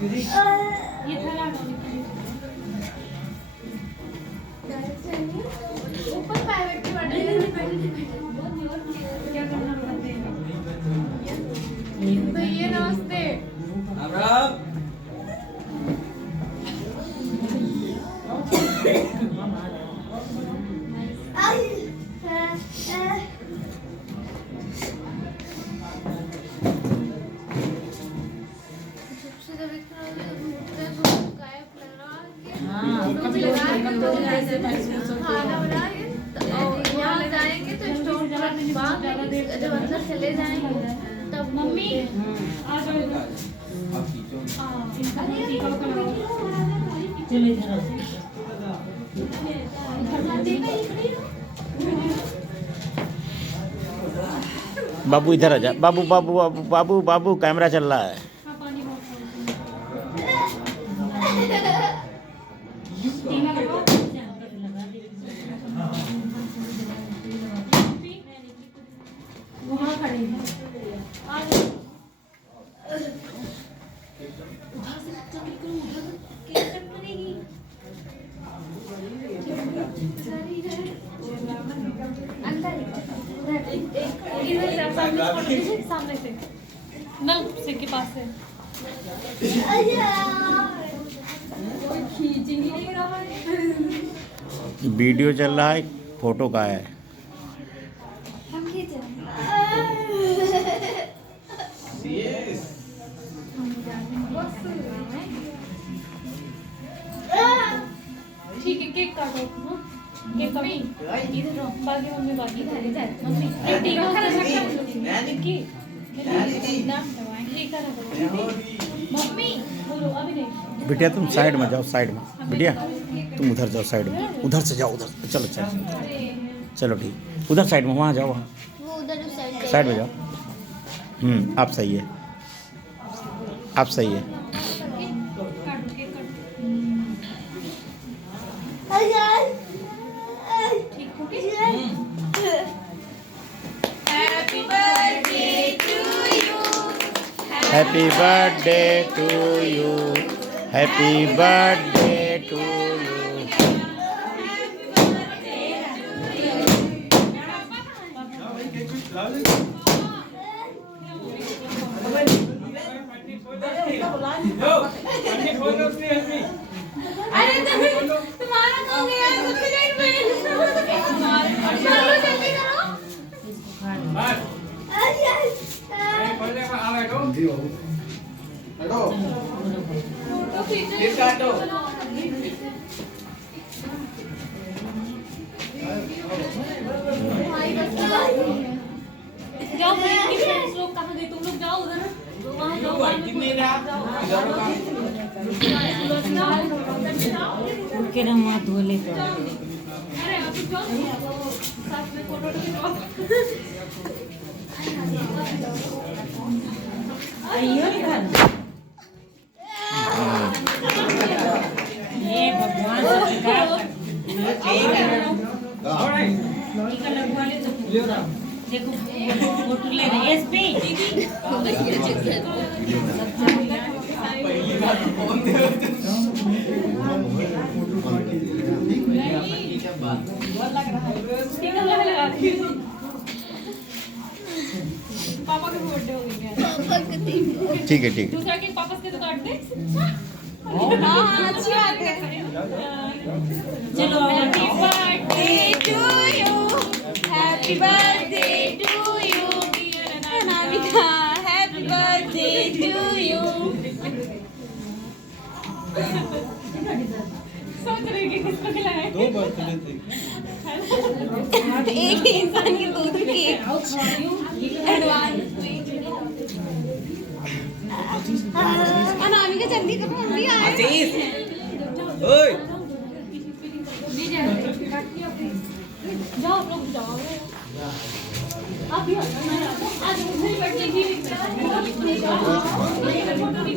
ये थला ऊपर प्राइवेट के बैठे क्या करना बताते हैं भैया नमस्ते राम जाएंगे तो स्टोर जब अंदर चले जाएंगे तब मम्मी चले इधर बाबू इधर आ जा। बाबू बाबू बाबू बाबू बाबू कैमरा चल रहा है। वहाँ खड़े हैं सामने से नल से के पास से खींच ही नहीं रहा है वीडियो चल रहा है, फोटो का है। हम खींच ठीक है केक काटो हाँ केक कभी इधर रहो बाकी मम्मी बाकी मम्मी टीका खा की नाम दवाएंगे करा मम्मी बोलो अभी नहीं बिटिया तुम साइड में जाओ, साइड में। बिटिया तुम उधर जाओ, साइड में। उधर से जाओ, उधर। चलो चलो चलो ठीक, उधर साइड में, वहाँ जाओ, वहाँ वो उधर उस साइड में जाओ। आप सही है, आप सही है। Happy birthday to you, happy birthday to you. अरे तुम्हारा हो गया सबसे लेट में चलो जल्दी करो जाओ फ्रेंड्स लोग कहाँ गए तुम लोग जाओ उधर वहाँ जाओ के ना हाथ धो ले तो अरे आप जाओ साथ में फोटो खिंचवाओ आइयो इधर ये भगवान टीका लगवा ले तो देखो फोटो ले रहे एसपी पापा के बर्थडे हो गया ठीक है, ठीक है। दूसरा केक पापा के तो काट दे हाँ अच्छी बात है चलो happy birthday to you happy birthday to you Anamika happy birthday to you सोच रही कि किसको खिलाए दो बर्थडे थे एक ही इंसान के दो केक एडवांस अनामिका जल्दी करो मम्मी आए आशीष ओए जाओ आप लोग जाओ आप भी आज मुझे बैठने की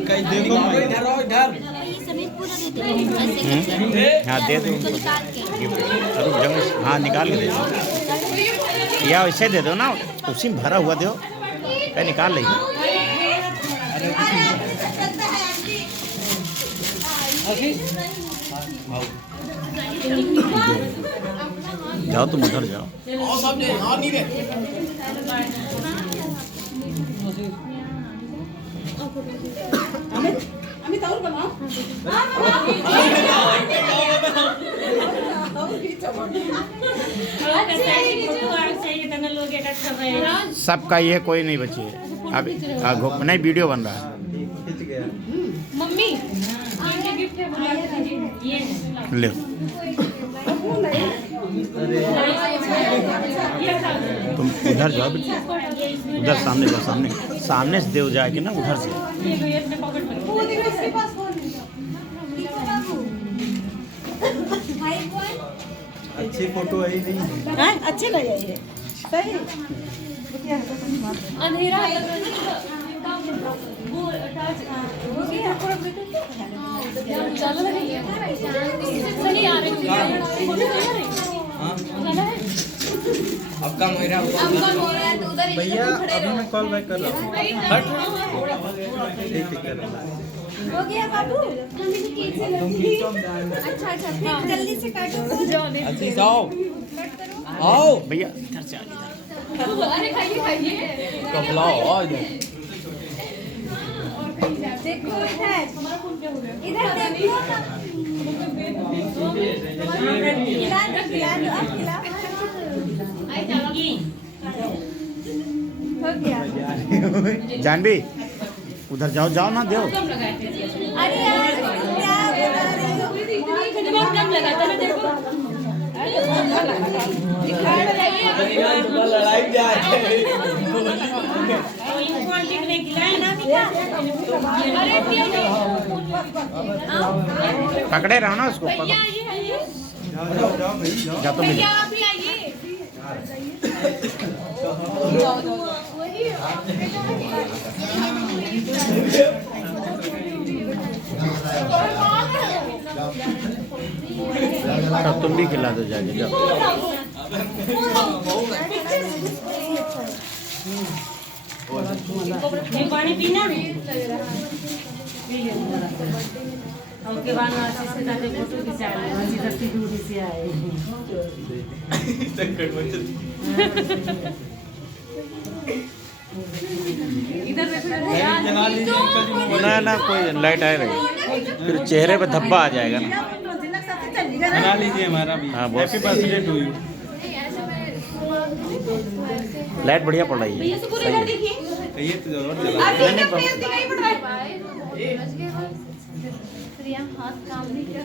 कहीं देखो इधर आओ इधर समेत पूरा देते हैं ऐसे हाँ दे दो तो निकाल के गिफ्ट। रुक जाओ, हाँ निकाल के दे दो, या वैसे दे दो ना, उसी में भरा हुआ दो, कहीं निकाल लीजिए। जाओ तुम उधर जाओ। सबका ये कोई नहीं बची है अब। नहीं वीडियो बन रहा है। खिंच गया। मम्मी ये गिफ्ट है बुला के दीजिए। ये है ले तुम उधर जाओ बेटा, उधर सामने जाओ, सामने सामने से देव जाएगी ना उधर से। ये लो, ये अपने पॉकेट में अच्छी फोटो है ही नहीं। हाँ, अच्छे लग रही है सही। अंधेरा लग रहा है वो अटैच हो गया चल रही है सही आ रही है फोटो आ रही हाँ चला है अब काम हो रहा है। तो उधर भैया अभी मैं कॉल बैक कर रहा हूँ। ठीक कर रहा हूँ। हो गया बाबू। अच्छा अच्छा फिर जल्दी से काटो। जाओ अच्छी जाओ आओ भैया इधर से आगे। अरे खाइए खाइए कब लाओ आओ इधर। देखो इधर हमारा फोन क्या हो गया इधर देखो खिला दो खिला दो अब खिला। हो गया। जानवी उधर जाओ, जाओ ना देव। अरे यार क्या बता रही हो। इतनी बहुत कम लगाता है देखो लड़ाई जाए। पकड़े रहो ना उसको। भैया आइए जाओ जाओ भाई जाओ। जा तो मिले। भैया आप भी आइए तो तुम भी खिला दो जाके, जाओ। ये पानी पीना ओके बाद में आशीष के साथ फोटो खिंचा ले। आशीष इतनी दूर से आए। इधर देखो ना ना कोई लाइट आ रही फिर चेहरे पे धब्बा आ जाएगा ना। बना लीजिए हमारा भी। हाँ, बहुत happy birthday to you. Light बढ़िया पड़ रही है। सही है। ये तो जरूर जला। हाथ काम नहीं कर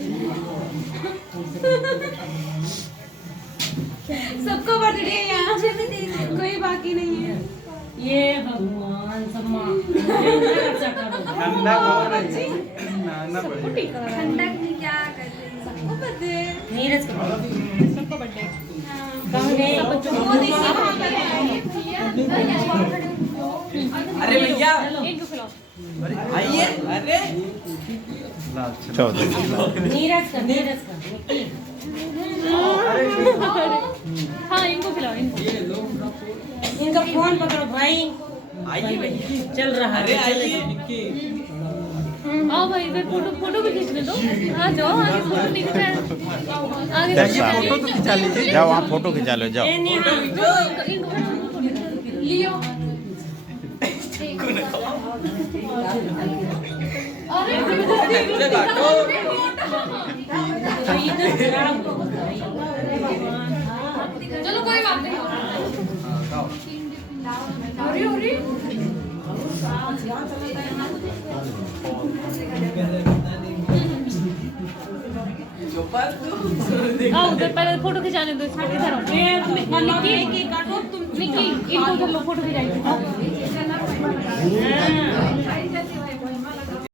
सबको बर्थडे यहाँ से भी दे दे कोई बाकी नहीं है। ये भगवान सम्मा ठंडा बहुत है। नहाना पड़ेगा। ठंडक में क्या कर रहे हैं सबको बर्थडे नीरज का सबको बर्थडे कहाँ गए अरे भैया इनको खिलाओ आइए। अरे चलो नीरज का निक्की। हाँ इनको खिलाओ इनको इनका फोन पकड़ो भाई। आइए भैया। चल रहा अरे है आइए। आओ भाई इधर फोटो फोटो भी खींचने दो। हाँ जाओ आगे फोटो नहीं खींचा है आगे कैसा? फोटो तो खिंचा लीजिए। जाओ वहाँ फोटो खिंचा लो, जाओ। ए नेहा लियो अरे अरे बाटो। चलो कोई बात नहीं अरे अरे आओ उधर पहले फोटो खिंचाने दो इसको इधर आओ निक्की काटो तुम निक्की इनको उधर लो फोटो खिंचाएंगे